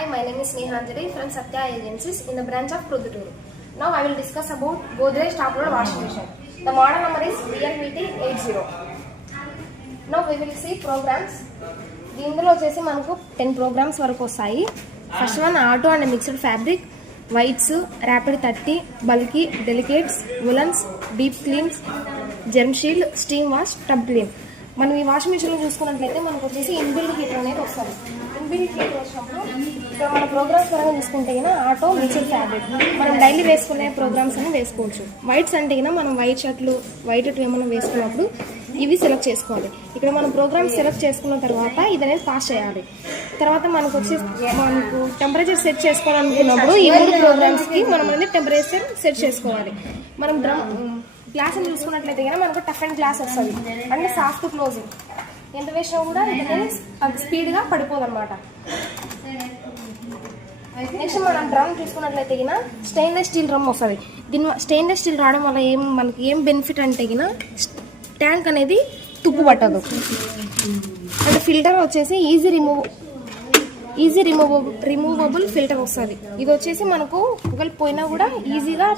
Hi, my name is Nehanjali from Satya Agencies in the branch of Pruduturu. Now I will discuss about Godrej top load washing machine. The model number is BLVT80. Now we will see programs. ఇందులో వచ్చేసి మనకు ten programmes వరకు వస్తాయి first one auto and mixed fabric whites rapid thirty bulky delicates woollens deep cleans germ shield steam wash tub clean మనం ఈ washing మిషన్లో చూసుకున్నట్లయితే మనకు వచ్చేసి ఇన్బిల్డ్ హీటర్ అనేది వస్తుంది ఇన్బిల్డ్ హీటర్ వచ్చినప్పుడు ఇక్కడ మన ప్రోగ్రామ్స్ పరంగా చూసుకుంటే కన్నా ఆటో మిక్స్డ్ ఫ్యాబ్రిక్ మనం డైలీ వేసుకునే ప్రోగ్రామ్స్ అని వేసుకోవచ్చు. వైట్స్ అంటే కన్నా మనం వైట్ షర్ట్లు వైట్ ఏమైనా వేసుకున్నప్పుడు ఇవి సెలెక్ట్ చేసుకోవాలి. ఇక్కడ మనం ప్రోగ్రామ్ సెలెక్ట్ చేసుకున్న తర్వాత ఇది అనేది పాస్ చేయాలి. తర్వాత మనకు వచ్చి మనకు టెంపరేచర్ సెట్ చేసుకోవాలనుకున్నప్పుడు ఈ మూడు ప్రోగ్రామ్స్కి మనం అనేది టెంపరేచర్ సెట్ చేసుకోవాలి. మనం డ్రమ్ గ్లాస్ని చూసుకున్నట్లయితే కనుక మనకు టఫ్ అండ్ గ్లాస్ వస్తుంది. అంటే సాఫ్ట్ క్లోజింగ్ ఎంత వేసినా కూడా స్పీడ్గా పడిపోదు అనమాట నెక్స్ట్ మనం డ్రమ్ చూసుకున్నట్లయితే గిన స్టెయిన్లెస్ స్టీల్ డ్రమ్ వస్తుంది. దీని స్టెయిన్లెస్ స్టీల్ రావడం వల్ల ఏం మనకి ఏం బెనిఫిట్ అంటే గిన ట్యాంక్ అనేది తుప్పు పట్టదు. అంటే ఫిల్టర్ వచ్చేసి easy remove easy removable removable filter వస్తుంది. ఇది వచ్చేసి మనకు ఒకవేళ పోయినా కూడా ఈజీగా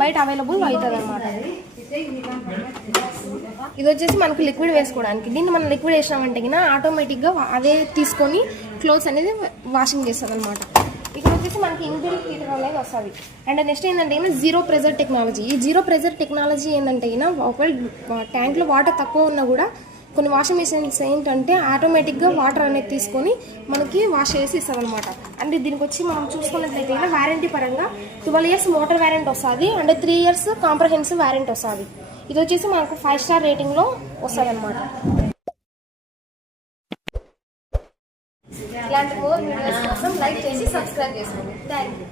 బయట అవైలబుల్ అవుతుంది అనమాట ఇది వచ్చేసి మనకు లిక్విడ్ వేసుకోవడానికి. దీన్ని మనం లిక్విడ్ వేసినామంటే కన్నా ఆటోమేటిక్గా అదే తీసుకొని క్లోత్స్ అనేది వాషింగ్ చేస్తుంది అనమాట ఇక్కడ వచ్చేసి మనకి ఇన్బిల్ట్ హీటర్ అనేది వస్తుంది. అండ్ నెక్స్ట్ ఏంటంటే అయినా జీరో ప్రెజర్ టెక్నాలజీ ఈ జీరో ప్రెజర్ టెక్నాలజీ ఏంటంటే కింద ఒకవేళ ట్యాంక్లో వాటర్ తక్కువ ఉన్నా కూడా కొన్ని వాషింగ్ మిషన్స్ ఏంటంటే ఆటోమేటిక్గా వాటర్ అనేది తీసుకొని మనకి వాష్ చేసి ఇస్తుంది అనమాట అంటే దీనికి వచ్చి మనం చూసుకున్నట్లయితే వారంటీ పరంగా ట్వెల్వ్ ఇయర్స్ మోటార్ వ్యారెంటీ వస్తుంది and three years comprehensive warranty వస్తుంది. ఇది వచ్చేసి మనకు ఫైవ్ స్టార్ రేటింగ్లో వస్తుంది అనమాట ఇలాంటి మోర్ వీడియోస్ కోసం లైక్ చేసి సబ్స్క్రైబ్ చేసుకోండి. Thank you